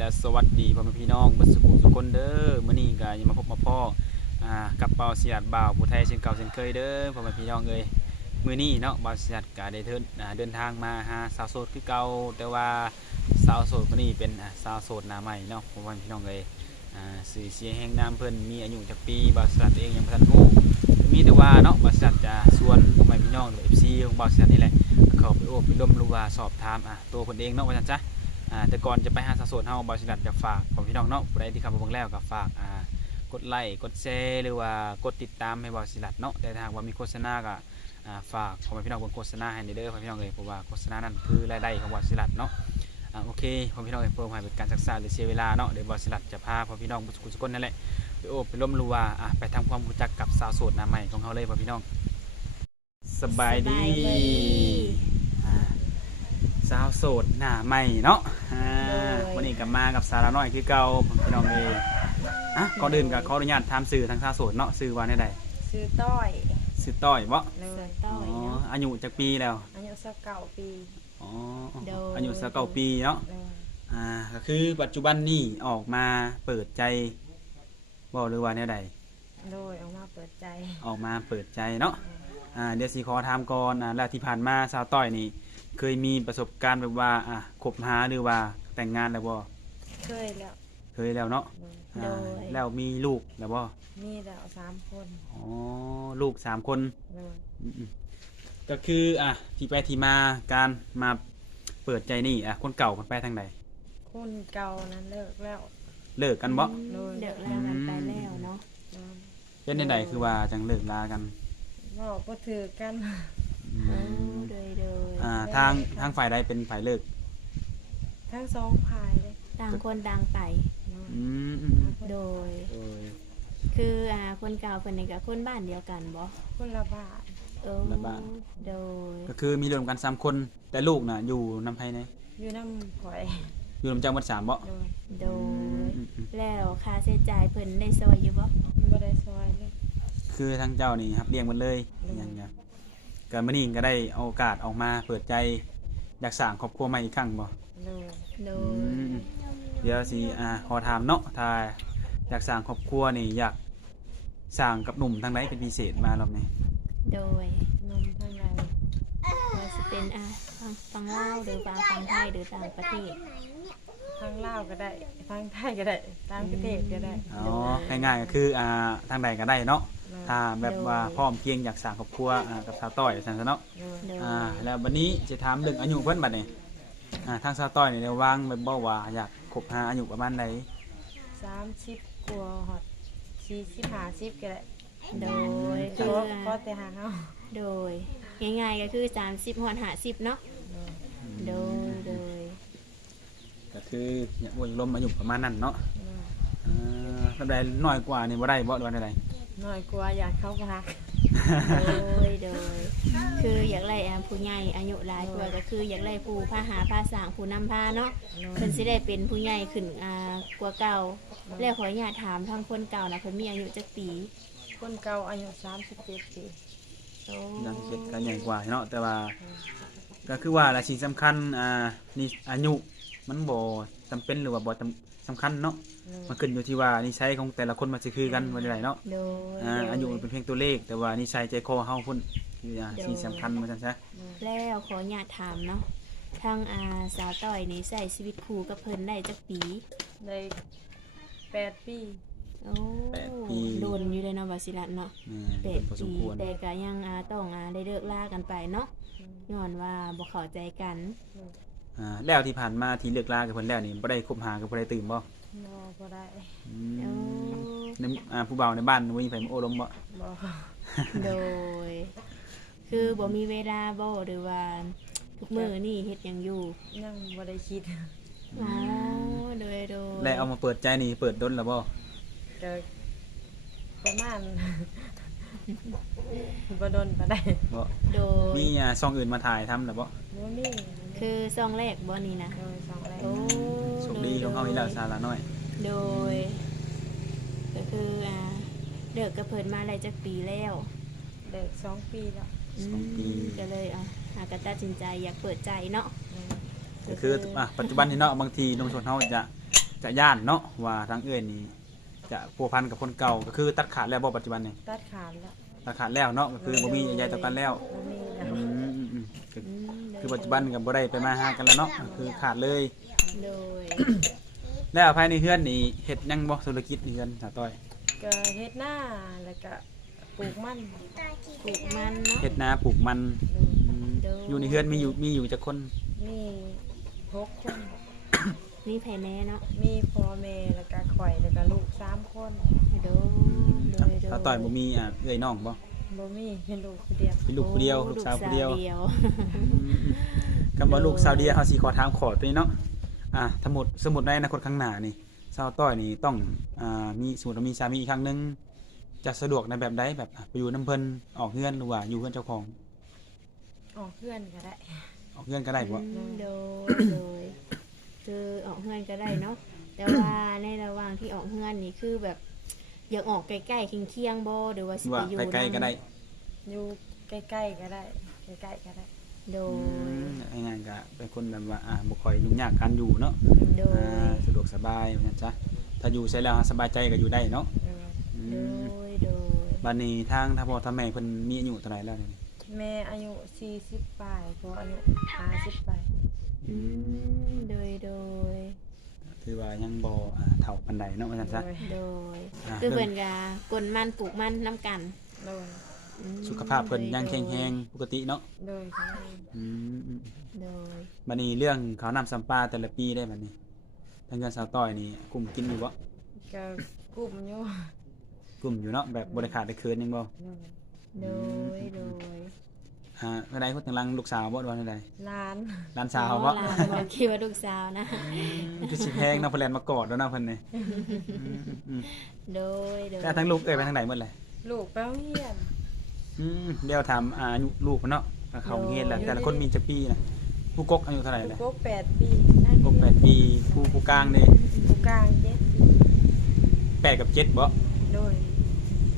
สบายดีและสวัสดีพ่อแม่พี่น้องบัดสุขุทุกคนเด้อมื้อนี้ก็ยังมาพบมาพ่ออ่ากับเปาเสียดบ่าวผู้ไทยเช่นเก่าเช่นเคยเด้อพ่อแม่พี่น้องเอ้ยมื้อนี้เนาะบ่าวเสียดก็ได้เดินอ่าเดินทางมาหาสาวโสดคือเก่าแต่ว่าสาวโสดคนนี้เป็นสาวโสดหน้าใหม่เนาะพ่อแม่พี่น้องเอ้ยอ่าสื่อเสียงแห่งนามเพิ่นมีอายุจักปีบ่าวเสียดเองยังบ่ทันรู้มีแต่ว่าเนาะบ่าวเสียดจะชวนพ่อแม่พี่น้องหรือ FC ของบ่าวเสียดนี่แหละเข้าไปโอบไปล้มรือว่าสอบถามอะตัวคนเองเนาะว่าจังจ้ะ อ่าแต่ก่อนจะไปหาสาวโสดเฮาบริษัทจะฝากของพี่น้องเนาะผู้ใดที่เข้ามาเบิ่งแล้วก็ฝากอ่ากดไลค์กดแชร์หรือว่ากดติดตามให้บริษัทเนาะแต่ถ้าหากว่ามีโฆษณาก็อ่าฝากของพี่น้องเบิ่งโฆษณาให้เด้อพี่น้องเอ้ยเพราะว่าโฆษณานั้นคือรายได้ของบริษัทเนาะอ่าโอเคของพี่น้องเอ้ยเพื่อให้เป็นการศึกษาหรือเสียเวลาเนาะเดี๋ยวบริษัทจะพาพ่อพี่น้องทุกคนนั่นแหละไปโอบไปล้มรือว่าอะไปทำความรู้จักกับสาวโสดหน้าใหม่ของเฮาเลยพ่อพี่น้องสบายดี สบายดีอ่าสาวโสดหน้าใหม่เนาะอ่าโดยวันนี้กลับมากับสาระน้อยคือเก่าพี่น้องเอยอะก่อนอื่นก็ขออนุญาตถามสื่อทางสาวโสดเนาะสื่อว่าได้ใดซื้อต้อยสื่อต้อยบ่เลเสือยต้ออ๋ยอเนาะอายุจักปีแล้วอายุสักเก้าปีอ๋อโดยอายุสักเก้าปีเนาะเลยอ่าก็คือปัจจุบันนี้ออกมาเปิดใจบ่หรือว่าแนวใด โดยออกมาเปิดใจออกมาเปิดใจเนาะ อ่าเดี๋ยวสิขอถามก่อนอ่าแล้วที่ผ่านมาสาวต้อยนี่ เคยมีประสบการณ์แบบว่าอะคบหาหรือว่าแต่งงานแล้วบ่เคยแล้วเคยแล้วเนาะเลยอ่าแล้วมีลูกแล้วบ่มีแล้วสามคนอ๋อลูกสามคนเลยอืมๆก็คืออะที่ไปที่มาการมาเปิดใจนี่อะคนเก่าคนไปทางใดคนเก่านั้นเลิกแล้วเลิกกันบ่โดยเด็กแล้วกันไปแล้วเนาะโดยเป็นในใดคือว่าจังเลิกลากันบอกก็ถือกัน อืโอ้มโดยโดย อ่าทางทางฝ่ายใดเป็นฝ่ายเลิกทั้งสองพายเลยต่างคนต่างไปโดยอืมอืมโดยโอ้ยคืออ่าคนเก่าคนนี้กับคนบ้านเดียวกันบ่คนละบาทโอ้โดยก็คือมีรวมกันสามคนแต่ลูกน่ะอยู่นำไผไหนอยู่น้ำข่อยอยู่นำเจ้าหมดสามบ่โดยโดยอืมอืมแล้วค่าใช้จ่ายเพิ่นได้ซอยอยู่บ่บ่ได้ซอยเลย คือทางเจ้านี่ครับเลี้ยงหมันเลยอย่างเงี้ย ก็มื้อนี้ก็ได้เอาโอกาสออกมาเปิดใจอยากสร้างครอบครัวใหม่อีกครั้งบ่โดยโดอืยมเดี๋ยวสิอ่าขอถามเนาะถ้าอยากสร้างครอบครัวนี่อยากสร้างกับหนุ่มทางไหนเป็นพิเศษมารอบนี้โดยนมทางไหนว่าสิเป็นอ่าฟังฟังลาวหรือว่าฟังไทยหรือต่างประเทศทางลาวก็ได้ทางไทยก็ได้ต่างประเทศก็ได้อ๋อง่ายๆก็คืออ่าทางใดก็ได้เนาะ โดยถ้าแบบว่าพร้อมเพรียงอยากสร้างครอบครัวอ่ากับสาวต้อยซั่นซะเนาะโดยโดยอ่าแล้วบัดนี้จะถามเรื่องอายุเพิ่นบัดนี้อ่าทางสาวต้อยนี่ได้วางไว้บ่ว่าอยากคบหาอายุประมาณใดสามสิบกว่าฮอดสี่สิบห้าสิบก็ได้โดยก็คือก็อ่าแต่หาเฮาโดยง่ายๆก็คือ30หอน50เนาะโดยโดยก็คืออยากบ่อยากลมอายุประมาณนั้นเนาะโดยอ่าลำใดน้อยกว่านี่บ่ได้บ่หรือว่าใด น้อยกว่าอยากเข้าพักโดยโดย คืออยากไล่อ่าผู้ใหญ่อายุหลายกว่าก็คืออยากไล่ผู้พาหาพาสร้างผู้นำพาเนาะเพิ่นสิได้เป็นผู้ใหญ่ขึ้นอ่ากว่าเก่าแล้วขออนุญาตถามทางคนเก่านะเพิ่นมีอายุจักปีคนเก่าอายุสามสิบเจ็ดปีโอ้ยังเฮ็ดกันใหญ่กว่าเนาะแต่ว่า ก็คือว่าละสิ่งสำคัญอ่านี่อายุมันบ่จำเป็นหรือว่าบ่จำ สำคัญเนาะมันขึ้นอยู่ที่ว่านิสัยของแต่ละคนมันสิคือกันบ่ได้เนาะโดยอ่าอายุมันเป็นเพียงตัวเลข แต่ว่านิสัยใจคอเฮาพุ่นคืออ่าสิ่งสำคัญว่าซั่นซะแล้วขออนุญาตถามเนาะทางอาสาวต้อยนี่ใช้ชีวิตคู่กับเพิ่นได้จักปีได้แปดปี โอ้โดนอยู่เลยเนาะบาสิลัดเนาะแม่แปนดพอสมปีควรแต่ก็ยังอาต้องอาได้เลิกลากันไปเนาะย้อนว่าบ่เข้าใจกัน อ่าแล้วที่ผ่านมาที่เลิกลากับเพิ่นแล้วนี่บ่ได้คบหากับบ่ได้ตื่นบ่นอก็ได้อืโอ้มในอ่าผู้บ่าวในบ้านบ่มีไผมาโอ้ลมบ่บอโดย คือบ่มีเวลาบ่หรือว่าทุกมื้อนี่เฮ็ดหยังอยู่ยังบ่ได้คิดอ๋อโดยโดยแล้วเอามาเปิดใจนี่เปิดดนแล้วบ่เกิดประมาณ บ่โดนปานใดบ่โดยมีอ่าช่องอื่นมาถ่ายทำแล้วบ่บ่มีคือซองแรกบ่นี่นะ โดยสองแรกโอ้โชคดีของเฮาอีแล้วซาละน้อยโดย ก็คืออ่าเลิกกับเพิ่นมาได้จักปีแล้วเด็กสองปีแล้วสองปีมก็เลยอะหากตัดสินใจอยากเปิดใจเนาะอืมก็คืออะปัจจุบันนี่เนาะบางทีนมชนเฮาจะจะย่านเนาะว่าทางเอื้อยนี่จะพัวพันกับคนเก่าก็คือตัดขาดแล้วบ่ปัจจุบันนี่ตัดขาดแล้ว ตัดขาดแล้วเนาะก็คือบ่มีใยต่อกันแล้วบ่มีแล้วอืมอืมอืมคืออืมโดยคือปัจจุบันก็บ่ได้ไปมาหากันแล้วเนาะคือขาดเลย โดยแล้วภายในเฮือนนี่เฮ็ดหยังบ่ธุรกิจนี่เฮือนสาวต้อยก็เฮ็ดหน้าแล้วก็ปลูกมันปลูกมันเนาะเฮ็ดนาปลูกมันอืมโดยอยู่ในเฮือนมีอยู่มีอยู่จักคนมีหกคน นี่ไผแน่เนาะมีพ่อแม่แล้วก็ข่อยแล้วก็ลูกสามคน โดย โดยโดยสาวต้อยบ่มีอะเอื้อยน้องบ่ บ่มีเป็นลูกผู้เดียวเป็นลูกผู้เดียวลูกสาวผู้เดียวลูกสาวคำว่าลูกสาวเดียเขาสีขอถามขอตัวนี้เนาะอ่าสมมุดสมมุดในอนาคตข้างหน้านี่สาวต้อยนี่ต้องอ่ามีสมมุดว่ามีสามีอีกครั้งหนึงจะสะดวกในแบบใดแบบอะไปอยู่น้ำเพิ่นออกเฮือนหรือว่าอยู่เฮือนเจ้าของออกเพื่อนก็ได้ออกเฮือนก็ได้บ่อืมโดยโดยคือออกเฮือนก็ได้เนาะแต่ว่าในระหว่างที่ออกเฮือนนี่คือแบบ อยากออกใกล้ๆเคียงๆบ่หรือว่าหสิรือไปว่าอยู่ไปไกลก็ได้อยู่ใกล้ๆก็ได้ใกล้ๆก็ได้โดอืยมง่ายๆก็เป็นคนแบบว่าอ่าบ่ค่อยยุ่งยากการอยู่เนาะโดอ่ายสะดวกสบายว่าซั่นซะถ้าอยู่ใช้แล้วสบายใจก็อยู่ได้เนาะเอออืโดมยโดยบัดนี้ทางถ้าพ่อถ้าแม่เพิ่นมีอายุเท่าไหร่แล้วนี่แม่อายุ40ปลายพ่ออายุ50ปลายอืมโดยโดย ถือว่ายังบ่อ่าเฒ่าปานใดเนาะว่าซั่นซะโดยโดยอ่าคือเพิ่นก็กลมันปลูกมันน้ำกันโดยอืมสุขภาพเพิ่นยังแข็งแรงปกติเนาะโดยทั้งนั้นอืมอืมโดยบัดนี้เรื่องข้าวน้ำสัมปลาแต่ละปีได้บัดนี้ทางเงินสาวต้อยนี่กลุ่มกินอยู่บ่ก็กลุ่มอยู่กลุ่มอยู่เนาะแบบบ่ได้ขาดได้เคินยังบ่โดยโดยโดย อ่าเมื่อใดเพิ่นกำลังลูกสาวบ่ว่าเมื่อใดร้านหลานสาวอ๋บ่อหลานบอกคิดว่าลูกสาวนะ คือสิแพงเนาะเพิ่นแล่นมากอดแล้วเนาะเพิ่นนี่อืมอืมโดยโดยแต่ทั้งลูกเอ้ยไปทางไหนหมดเลยลูกไปโรงเรียนอืมเดี๋ยวถามอายุลูกเพิ่นเนาะว่าเขาโรงเรียนแล้วแต่ละคนมีจักปีน่ะผู้กกอายุเท่าไหร่ลูกเลยก็แปดปีกกแปดปีผู้ผู้กลางนี่ผู้กลางเจ็ดปีแปดกับเจ็ดบ่โดย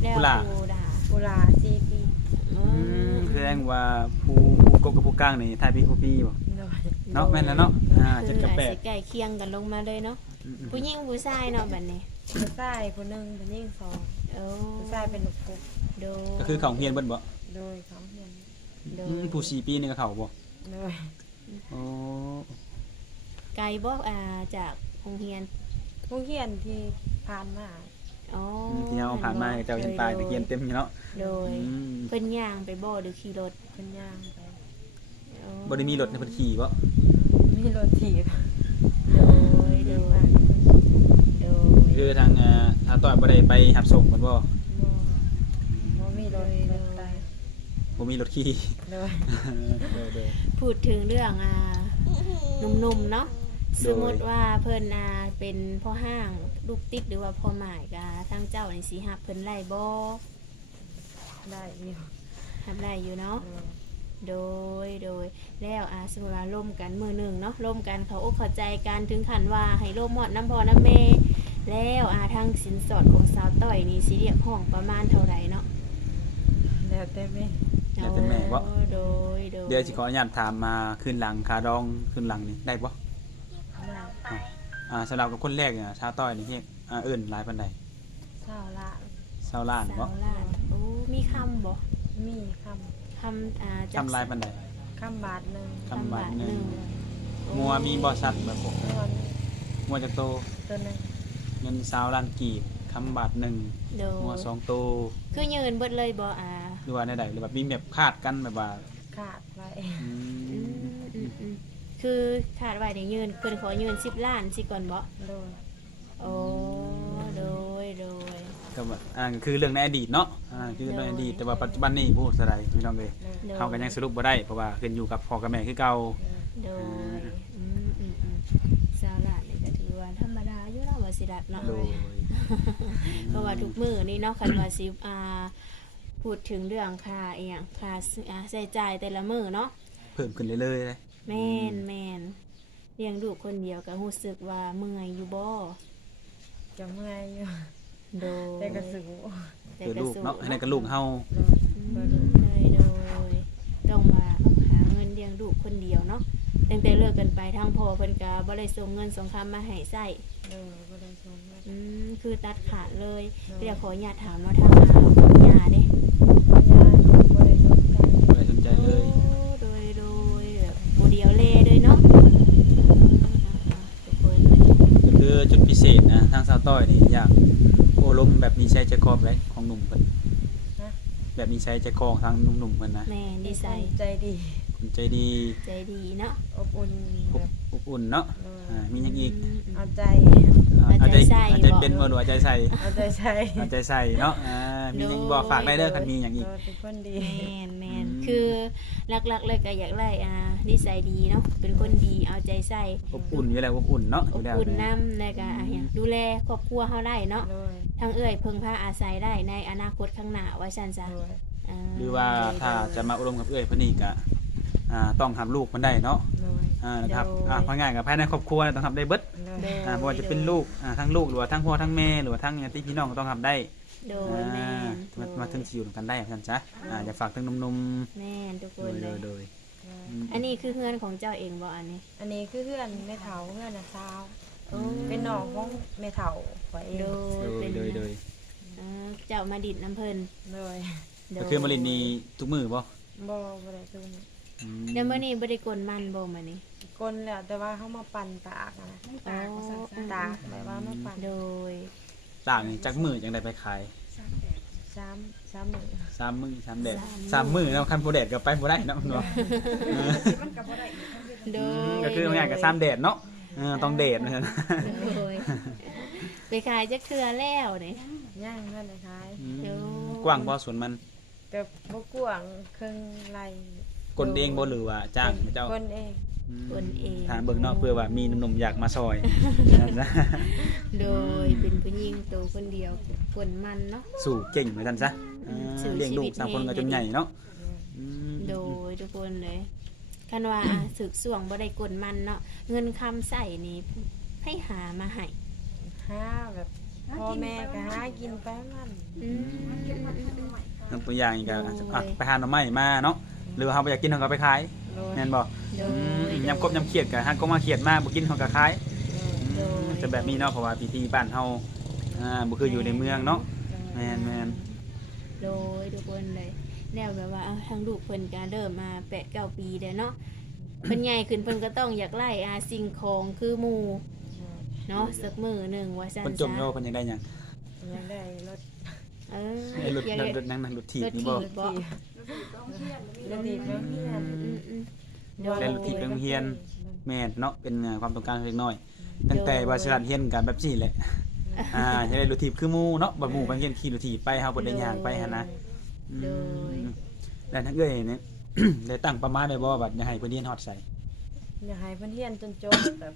แล้วกุหลาบกูด่า กุหลาสี่ปีอือืมมแส ดงว่าผู้ผู้กกกับผู้กลางนี่ทายปีผู้ปีบ่โดยเนาะแม่นแล้วเนาะอ่าคืเจ็ดอกับอาจแปดสิใกล้เคียงกันลงมาเลยเนาะอืม ผู้หญิงผู้ชายเนาะบัดนี้ผู้ชายคนหนึ่งผู้หญิงสองโอ้ผู้ชายเป็นลูกคุกโดยก็คือเขาเฮียนเบิดบ่โดยเขาเรียนโดยอืมผู้สี่ปีนี่ก็เขาบ่โดยโอ้ไกลบ่อ่าจากโรงเรียนผู้เรียนที่ผ่านมา อ๋ออืมที่เฮาผ่านมาเจ้าเห็นป้ายตะเกียนเต็มอยู่เนาะโดยอืมเพิ่นย่างไปบ่หรือขี่รถเป็นย่างไปอ๋อบ่ได้มีรถในเพิ่นขี่บ่มีรถถีบโดยโดยโดยคือทางเอ่อทางต้อยบ่ได้ไปรับส่งเพิ่นบ่บ่บ่มีรถรถไตบ่มีรถขี่โดยเด้อเด้อพูดถึงเรื่องอ่าหนุ่มๆเนาะโด สยมมติว่าเพิ่นอ่าเป็นพ่อห้างลูกติดหรือว่าพ่อหมายกาทางเจ้านี่สิหับเพิ่นไล่บ่ได้อยู่หับไล่อยู่เนาะโดยโดยโดยแล้วอ่าสมมติว่าร่วมกันมือหนึ่งเนาะร่วมกันเขาอกเข้าใจกันถึงขั้นว่าให้ร่วมหมดน้ำพอน้ำเมแล้วอ่าทางสินสอดของสาวต้อยนี่สิเรียกห้องประมาณเท่าไหร่เนาะแล้วแต่แม่แล้วแต่แม่บ่โอ้โดยโดยเดี๋ยวสิขออนุญาตถามมาคืนหลังคาดองคืนหลังนี่ได้บ่ได้ อ่าสำหรับกับคนแรกเนี่ยชาวต้อยนี่เฮ็ดอ่าเอิ้นหลายปานใดเศร้าละชาวล้านบ่สาวล้านโอ้มีคำบ่มีคคำอ่าจักทำลายปานใดำคำบาทหนึ่งคำบาทหนึงโอ้งัวมีบ่สัตว์แบบพวกนอนงัวจักโตตัวหนึ่งเงินสาวล้านกีบคำบาทหนึ่งโดงัวยสองโตคือยืนเบิดเลยบ่อ่าหรือว่าใดๆหรือแบบมีแบบคาดกันแบบว่าขาดไว้อือืมมอืมอืม คือขาดไว้ในยืนเพิ่นขอยืน10ล้านสิก่อนบ่โดยโอ้โดยโดย ก็ว่าอ่าก็คือเรื่องในอดีตเนาะอ่าคือเรื่องในอดีตแต่ว่าปัจจุบันนี้พูดสะใดพี่น้องเอ้ยโดยโดย เฮาก็ยังสรุปบ่ได้เพราะว่าขึ้นอยู่กับพ่อกับแม่คือเก่า โดยอืมอืมอืมสาวหลานนี่ก็ถือว่าธรรมดาอยู่แล้วว่าสิรัดเนาะ โดย เพราะว่าทุกมื้อนี่เนาะคันว่าสิอ่าพูดถึงเรื่องค่าอีหยังค่าซื้ออ่าใช้จ่ายแต่ละมื้อเนาะเพิ่มขึ้นเรื่อยๆเลย แม่นแม่นเลี้ยงลูกคนเดียวก็รู้สึกว่าเมื่อยอยู่บ่จะเมื่อยอยู่โดยแต่กระสือแต่คือก็ลูกสู้เนาะให้ได้กับลูกเฮาโดยอืมเลยโดยต้องมาหาเงินเลี้ยงลูกคนเดียวเนาะแต่ตั้งแต่เลิกกันไปทางพ่อเพิ่นก็บ่ได้ส่งเงินส่งคำมาให้ใช้โดยบ่ได้ชมเลยอืมคือตัดขาดเลยเออเดี๋ยวขออนุญาตถามว่าทางอาญาเด้ บ่ได้ชมกันบ่ได้สนใจเลยโอ้โดยโดยแบบโมเดียวเล่เลยเนาะทุกคน ก็คือ จุดพิเศษนะทางสาวต้อยนี่อยากโอ้ลมแบบมีใช้ใจคอแบบของหนุ่มเพิ่นนะ แบบมีใช้ใจคอทางหนุ่มๆเพิ่นนะแม่ดีไซน์ใจดีคนใจดีใจดีเนาะอบอุ่นอแบบบอบอุ่นเนาะเอออ่ามีหยังอีกเอาใจเอาใจใส่เอาใจบอกเป็นบ่หรือว่าใจใส่เอาใจใส่เอาใจใส่เนาะอ่า มีหยังบ่ฝากได้เด้อคันมีหยังอีกเออเป็นคนดี แมนแมนอืม คือหลักๆเลยก็อยากไล่อ่านิสัยดีเนาะเป็นคนดีเอาใจใส่อบอุ่นอยู่แล้วอบอุ่นเนาะออบยู่แล้วอุ่นเนี่ยน้ำในการอะอย่างดูแลครอบครัวเขาได้เนาะโดยทั้งเอื้อยเพิ่งพาอาศัยได้ในอนาคตข้างหน้าว่าฉันซะโดยอ่าหรือว่าถ้าจะมาอบรมกับเอ้ยเพิ่นนี่ก็อ่าต้องทำลูกมันได้เนาะ โดย อ่านะครับอ่าเพราะง่ายกับภายในครอบครัวเนี่ยต้องทำได้เบิดโดยโดยอ่าบ่ว่าจะเป็นลูกอ่าทั้งลูกหรือว่าทั้งพ่อทั้งแม่หรือว่าทั้งญาติพี่น้องก็ต้องทำได้โดอ่ยแม่านมามาถึงสิอยู่กันได้ท่านจ๊ะอ่าจะฝากถึงหนุ่มแม่นทุกๆคโดนยเลโดยยโดยอืมอันนี้คือเพื่อนของเจ้าเองบ่อันนี้อันนี้คือเพื่อนแม่เฒ่าเพื่อนน่ะสาวโอ้เป็นน้องของแม่เฒ่าข่อยเองโดโดยยเป็นโดยโดยอ่าเจ้ามาดิดน้ำเพิ่นโดยโดก็ยคือมาลินนี่ทุกมือบ่บ่บ่ได้คืนอืมเดี๋ยวมื้อนี้บ่ได้กลมันบ่มื้อนี้ กลแล้วแต่ว่าเขามาปั่นตากอะนะอ๋อตากแบบว่ามาปั่นโดยต่างนี่จักมือจังไดไปขายซ้ำซ้ำมือสามมือสามแดดสามมือแล้วคันบ่แดดก็ไปบ่ได้เนาะเนาะโดอืมยก็คือง่ายๆก็สามแดดเนาะเออต้องแดดนะฮะโดยไปขายจักเทื่อแล้วนี่ย่างนั่นเลยคล้ายอืมโอ้กว้างบ่สวนมันกับบ่กวางครึ่งไรกลเองบ่หรือว่าจ้างเจ้าคนเอง คนเองถามเบิ่งเนาะเพื่อว่ามีหนุ่มๆอยากมาซอยนะโดยเป็นผู้หญิงโตวคนเดียวคนมันเนาะ สู่เก่งเหมือนกันซะอ่าสู่เลี้ยงลูกชีวิตสามคนก็จนใหญ่เนาะอืมโดยทุกคนเลยคันว่าอะสึกส่วงบ่ได้กลมันเนาะเงินคำใส่นี่ให้หามาให้ห้าแบบพ่อแม่ก็หากินไปมันอืมยกตัวอย่างอีกก็โอ้ยอะไปหาหน่อไม้มาเนาะหรือว่าเฮาบ่อยากกินเฮาก็ไปขายโดยแม่นบ่ โดอืมยยำกบยำเขียดก็หาก็มาเขียดมาบ่กินเฮาก็ขายโดยอืมจะแบบนี้เนาะเพราะว่าพิธีบ้านเฮาอ่าบ่คืออยู่ในเมืองเนาะ แม่นแม่น โดยทุกคนเลยแนวแบบว่าเอาทางลูกเพิ่นก็เริ่มมาแปดเก้าปีเด้อเนาะ เพิ่นใหญ่ขึ้นเพิ่นก็ต้องอยากไล่อาสิ่งของคือหมู่เนาะสักมือหนึ่งว่าซั่นเพิ่นจมซะโยเพิ่นยังได้หยังยังได้รถเออไอ้รถอยากรได้ถรถนั่งนั่งรถถีบรถนี่ถีบ่บบ่ รถดีน้องเฮียนอืมอืม ได้รถถีบไปโรงเรียนแม่นเนาะเป็นอ่าความต้องการเล็กน้อย ตั้งแต่ว่าฉลาดเฮียนกันแบบนี้แหละอ่าจะได้รถถีบคือหมู่เนาะบ่หมู่บางเฮียนขี่รถถีบไปเฮาบ่ได้ย่างไปหั่นนะโดยอืมแล้วทั้งเอ้ยเนี่ยได้ตั้งประมาณได้บ่บัดอยากให้เพิ่นเรียนฮอดใส่อยากให้เพิ่นเฮียนจนจบแบบ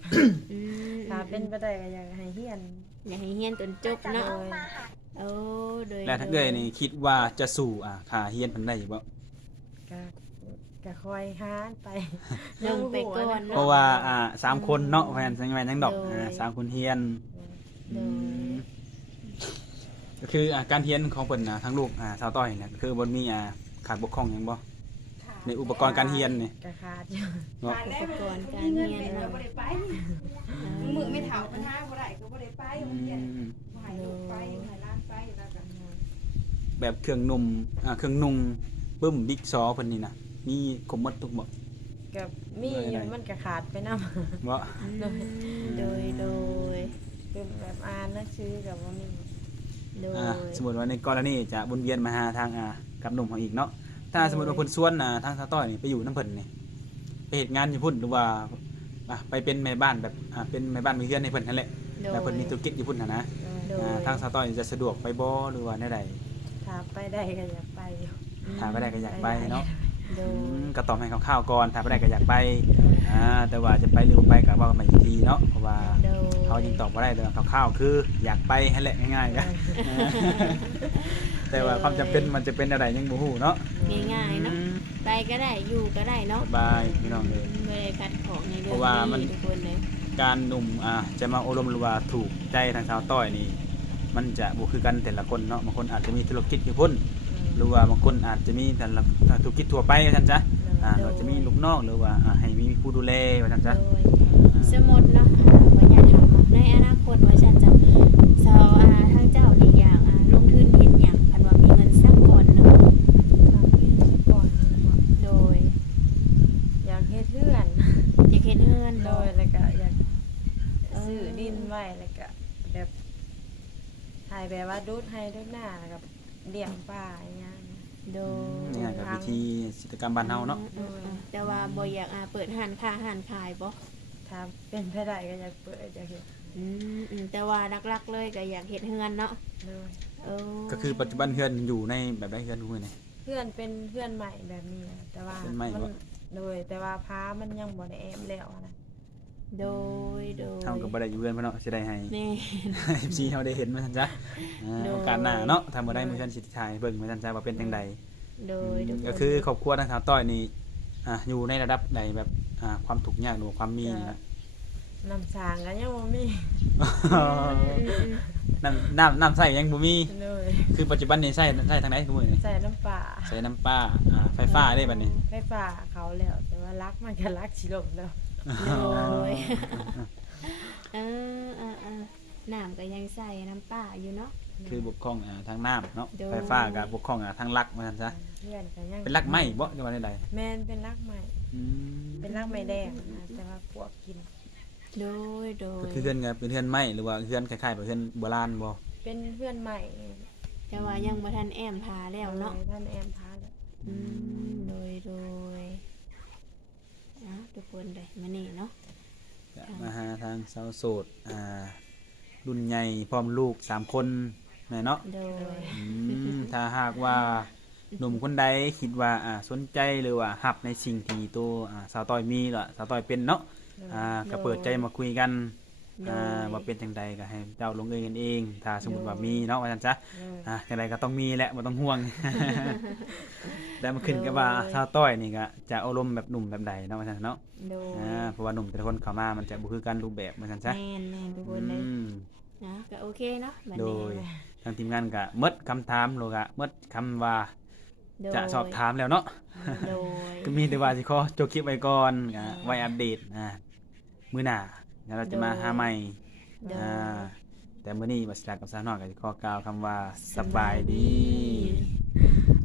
อืมถ้าเป็นไปได้ก็อยากให้เฮียนอยากให้เฮียนจนจบเนาะโดยโอ้โดยแล้วทั้งเอ้ยนี่คิดว่าจะสู่อ่าค่าเฮียนเพิ่นได้อยู่บ่ก็ ก็คอยหาไปลงไปก่อนเพเนาะราะว่าอ่าสามคนเนาะแฟนจังแม่นจังดอกโดยอ่าสามคนเฮียนโดยก็คืออ่าการเรียนของเพิ่นนะทั้งลูกอ่าสาวต้อยเนี่ยก็คือบ่มีอ่าขาดบกพร่องหยังบ่ในอุปกรณ์การเรียนนี่ก็ขาดอยู่เนาะอุปกรณ์การเรียนเนาะมือไม่เถาปัญหาบ่ได้ก็บ่ได้ไปอืโรงเรียนมบ่ให้ลูกไปบ่ให้หล้านไปแล้วก็แบบเครื่องนุ่มอ่าเครื่องนุ่งปึ้มบิ๊กซอเพิ่นนี่นะ มีครบหมดทุกบ่กับมีอยู่มันก็ขาดไปนำบ่อืมโดย โดย คือแบบอ่านหนังสือกับว่ามีโดยอ่าสมมุติว่าในกรณีจะวนเวียนมาหาทางอ่ากับหนุ่มเขาอีกเนาะ ถ้าสมมุติว่าเพิ่นชวนอ่าทางสาวต้อยนี่ไปอยู่นํเพิ่นนี่ไปเฮ็ดงานอยู่พุ่นหรือว่าอะไปเป็นแม่บ้านแบบอ่าเป็นแม่บ้านมีเรือนให้เพิ่นนั่นแหละโดย แต่เพิ่นมีธุรกิจอยู่พุ่นน่ะนะโดย อ่าทางสาวต้อยจะสะดวกไปบ่หรือว่าแนวใดถ้าไปได้ก็อยากไปอยู่ถ้าไปได้ก็อยากไปเนาะ โดอืยมก็ตอบให้คร่าวๆก่อนถ้าไปได้ก็อยากไปอ่าแต่ว่าจะไปหรือบ่ไปก็ว่ากันใหม่อีกทีเนาะเพราะว่าโดยเขายังตอบบ่ได้แต่ว่าคร่าวๆคือ อยากไปให้แหละง่ายๆนะแต่ว่าความจำเป็นมันจะเป็นอะไรยังบ่ฮู้เนาะง่ายๆเนาะอืมไปก็ได้อยู่ก็ได้เนาะสบายพี่น้องเลยไม่ได้กัดของในเรื่เพองราะว่ามัน ทุกคนเลยการหนุ่มอ่าจะมาอบรมหรือว่าถูกใจทางชาวต้อยนี่ มันจะบ่คือกันแต่ละคนเนาะบางคนอาจจะมีธุรกิจอยู่พุ่น หรือว่าบางคนอาจจะมีแต่ละธุรกิจทั่วไปว่าซั่นจ้ะอ่าเราจะมีลูกน้องหรือว่าอ่าให้มีผู้ดูแลว่าซั่นโดจ้ะยสมมุติเนาะอ่าว่าอยากถามว่าในอนาคตว่าฉันจะสาวอ่าทางเจ้าอีกอย่างอ่าลงทุนเฮ็ดหยังคันว่ามีเงินสักก้อนหนึง ทำเฮ็ดก่อนเลยว่า โดย อยากเฮ็ดเฮือน อยากเฮ็ดเฮือน โด บ่ ยแล้วก็อยากซื้อดินไว้แล้วก็แบบถ่ายแบบว่าดูดให้ดูดหน้าแล้วก็เลี้ยงปลาอย่างเงี้ย โดย นี่ก็วิธีศิลป กรรมบ้านเฮาเนาะอืมๆแต่ว่าบ่อยากอ่าเปิดห้านค้าห้านขายบ่ถ้าเป็นไปได้ก็อยากเปิดอยากเฮ็ดอืมอืมแต่ว่าหลักๆเลยก็อยากเฮ็ดเฮือนเนาะโดยเออก็คือปัจจุบันเฮือนอยู่ในแบบใดเฮือนทุกมื้อนี่เพื่อนเป็นเพื่อนใหม่แบบนี้นะแต่ว่าเพื่อนใหม่บ่ โดยแต่ว่าพามันยังบ่ได้แอมแล้วนะโดยโดยเฮาก็บ่ได้อยู่เฮือนเพิ่นเนาะสิได้ให้ แม่ FC เฮาได้เห็นว่าซั่นจ้ะอ่าโดย โอกาสหน้าเนาะถ้าบ่ได้มื้อฉันสิถ่ายให้เบิ่งว่าซั่นจ้ะว่าเป็นจังใด โดยทุกนก็คือครอบครัวทางสาวต้อยนี่อ่าอยู่ในระดับใดแบบอ่าความทุกข์ยากหรือว่าความมีนี่นะน้ำสางก็ยังบ่มีน้ำน้ำน้ำใส่ยังบ่มี เลยคือปัจจุบันนี่ใส่ใส่ทางไหนทุกมื้อนี่ใส่น้ำปลาใส่น้ำปลาอ่าไฟฟ้าได้บัดนี้ไฟฟ้าเขาแล้ว แต่ว่ารักมันก็รักสิลมแล้วโดยเออเออเออน้ำก็ยังใส่น้ำป้าอยู่เนาะ คือบกครองอ่าทางน้ำเนาะโดย ไฟฟ้ากับบกครองอ่าทางลักว่าซั่นซะเพื่อนก็ยังเป็นลักไม้บ่จังว่าใดแม่นเป็นรักใหม่ ๆอืมเป็นรักไม้แดงนะแต่ว่าพวกกิน โดยโดก็ยคือเฮือนก็เป็นเฮือนไม้หรือว่าเฮือนคล้ายๆแบบเฮือนโบราณบ่เป็นเพื่อนใหม่แต่ว่ายังบ่ทันแอมพาแล้วเนาะโดยท่านแอมพาแล้วอืมโดยโดยอะทุกคนเลยมานี่เนาะก็มาหาทางสาวโสดอ่ารุ่นใหญ่พร้อมลูกสามคน แม่เนาะโดย อืมถ้าหากว่าหนุ่มคนใดคิดว่าอ่าสนใจหรือว่าหับในสิ่งที่ตัวอ่าสาวต้อยมีหรือว่าสาวต้อยเป็นเนาะอ่าก็เปิดใจมาคุยกันโดอ่ายว่าเป็นจังใดก็ให้เจ้าลงเอยกันเอง ถ้าสมมุติว่ามีเนาะว่าจังซะเลยอ่าจังใดก็ต้องมีแหละบ่ต้องห่วง แต่มันขึ้นกับว่าสาวต้อยนี่ก็จะอารมณ์แบบหนุ่มแบบใดเนาะว่าจังซะเนาะโดยอ่าเพราะว่าหนุ่มแต่ละคนเข้ามามันจะบ่คือกันรูปแบบว่าจังซะแม่นแม่นทุกคอืนเลยมนะก็โอเคเนาะบัดโดนี้ย ทางทีมงานก็หมดคำถามโลกะหมดคำว่าโดยจะสอบถามแล้วเนาะโดยก็มีแต่ว่าสิขอจบคลิปไว้ก่อนอ่าไว้อัปเดตอ่ามื้อหน้าเดี๋ยวเราจะมาหาใหม่โดยอ่าแต่มื้อนี้บัสลากับสาวนอกก็สิขอกล่าวคำว่าสบายดีสบายดี